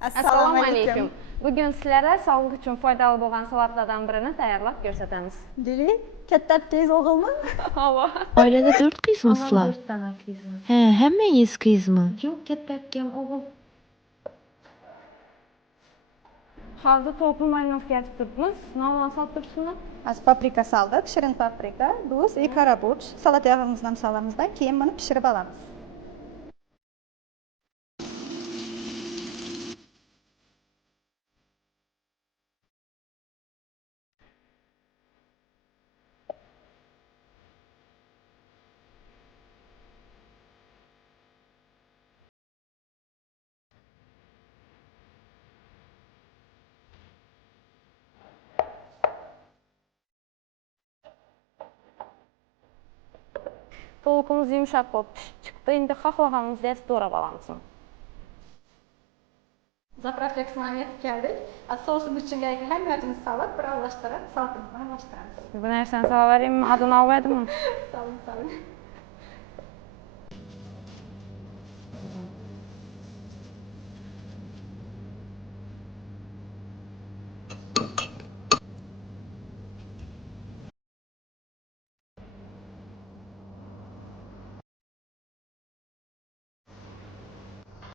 Assalamu alaikum. Bugün sizlərə sağlıq üçün faydalı olan salatlardan birini tayarlab göstərəcəyik. Dili, katta tez oğul mu? Hava. Ailede 4 kız mısınız? 4 tane kızım. He, hemmeyiz kız mı? Yox, kattakkam oğul. Hazır topu marinat gəlib tutdunuz. Navlan satdırsınız. Az paprika saldık, şirin paprika, tuz ve karabuç. Salat yağımızdan salamızdan keyin bunu pişirip alamız. Toluqumuz yumuşaq olub çıxdı. İndi xaxlağanımız dəst doğrab alamsın. Zapravlyak момент geldik. Sosu için gereken her verdiğiniz salat bir aralashtirib, salatımızdan aralashtiramiz. Bu nərsəni sala vereyim, adını al verdim mi? Sağ olun.